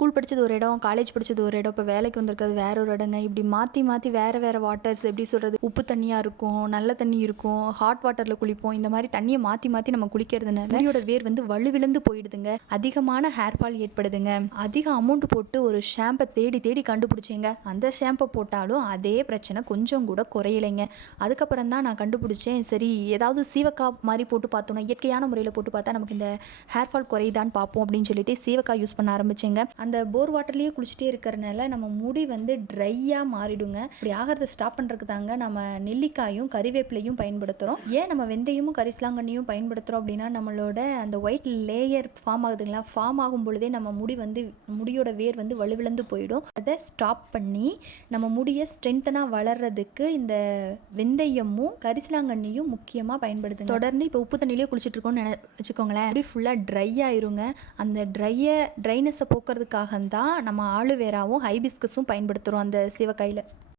School படித்தது ஒரு இடம், காலேஜ் படித்தது ஒரு இடம், இப்போ வேலைக்கு வந்திருக்கிறது வேற ஒரு இடங்க. இப்படி மாற்றி மாற்றி வேறு வேறு வாட்டர்ஸ் எப்படி சொல்கிறது, உப்பு தண்ணியாக இருக்கும், நல்ல தண்ணி இருக்கும், ஹாட் வாட்டரில் குளிப்போம். இந்த மாதிரி தண்ணியை மாற்றி மாற்றி நம்ம குளிக்கிறதுனால முடியோட வேர் வந்து வலுவிழந்து போயிடுதுங்க. அதிகமான ஹேர் ஃபால் ஏற்படுதுங்க. அதிக அமௌண்ட் போட்டு ஒரு ஷாம்பை தேடி தேடி கண்டுபிடிச்சிங்க. அந்த ஷாம்பை போட்டாலும் அதே பிரச்சனை கொஞ்சம் கூட குறையலைங்க. அதுக்கப்புறம் தான் நான் கண்டுபிடிச்சேன், சரி ஏதாவது சீவக்காய் மாதிரி போட்டு பார்த்தோன்னா, இயற்கையான முறையில் போட்டு பார்த்தா நமக்கு இந்த ஹேர் ஃபால் குறையுதான்னு பார்ப்போம் அப்படின்னு சொல்லிட்டு சீவக்காய் யூஸ் பண்ண ஆரம்பிச்சேங்க. அந்த போர் வாட்டர்லேயே குளிச்சுட்டே இருக்கிறனால நம்ம முடி வந்து ட்ரையாக மாறிடுங்க. இப்படி ஆகிறத ஸ்டாப் பண்ணுறதுக்கு தாங்க நம்ம நெல்லிக்காயும் கறிவேப்பிலையும் பயன்படுத்துகிறோம். ஏன் நம்ம வெந்தயமும் கரிசலாங்கண்ணியும் பயன்படுத்துகிறோம் அப்படின்னா, நம்மளோட அந்த ஒயிட் லேயர் ஃபார்ம் ஆகுதுங்களா, ஃபார்ம் ஆகும் பொழுதே நம்ம முடியோட வேர் வந்து வலுவிழந்து போயிடும். அதை ஸ்டாப் பண்ணி நம்ம முடியை ஸ்ட்ரென்த்தனாக வளர்றதுக்கு இந்த வெந்தயமும் கரிசலாங்கண்ணியும் முக்கியமாக பயன்படுத்துங்க. தொடர்ந்து இப்போ உப்பு தண்ணியிலே குளிச்சுட்டு இருக்கோம்னு வச்சுக்கோங்களேன், அப்படி ஃபுல்லாக ட்ரை ஆயிருங்க. அந்த ட்ரைனஸை போக்குறதுக்காக தான் நம்ம ஆலுவேராவும் ஹைபிஸ்கஸும் பயன்படுத்துகிறோம் அந்த சிவக்காயில்.